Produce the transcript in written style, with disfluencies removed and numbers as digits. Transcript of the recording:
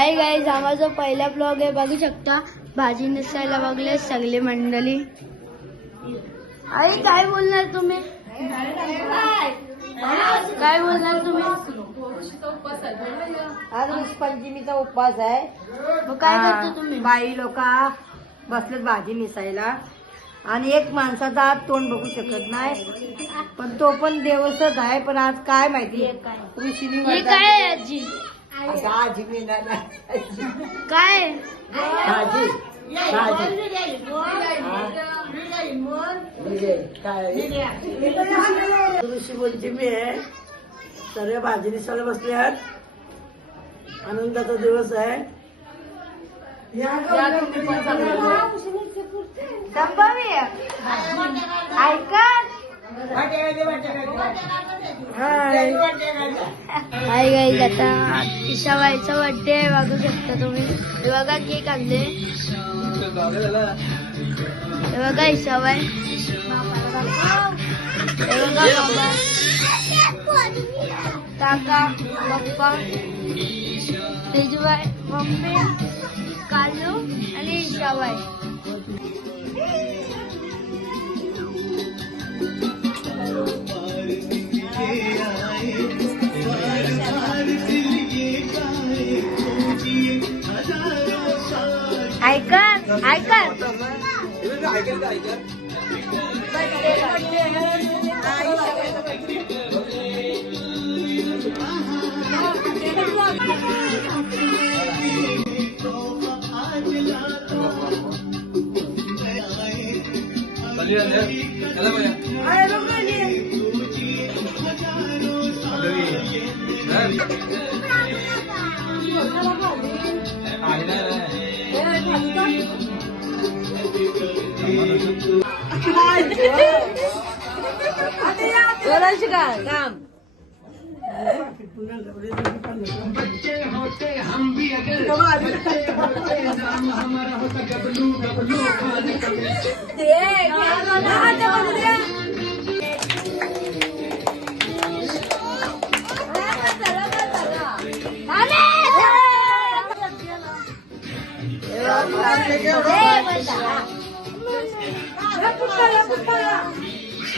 Hi guys, आम्हा जो पहिला ब्लॉग आहे बघू शकता. भाजी नेसायला बघले सगळी मंडळी. आई काय बोलणार तुम्ही? काय बोलणार तुम्ही? आज पंचमीचा उपवास आहे. मग काय करता तुम्ही? बाई लोक बसलेत भाजी मिसायला आणि एक माणसाचा आज तोंड बघू शकत नाही, पण तो पण देवसच आहे. पण आज काय माहिती हे काय आहे आजी? भाजी मिळणार काय? भाजी ऋषी पंचमी आहे. सर्व भाजी निसायला बसले आहेत. आनंदाचा दिवस आहे. संभावी ऐका. हाय गाईज, आता ईशाबाईचा बर्थडे आहे बघू शकता तुम्ही. हे बघा केक आणले. हे बघा ईशाबाई. हे बघा बाबा, काका, पप्पा, तेजूबाई, मम्मी, कालू आणि ईशाबाई. ऐका ऐका. काम बच्चे होते हम भी अगर नाम हमारा होता गबलू गबलू खाने का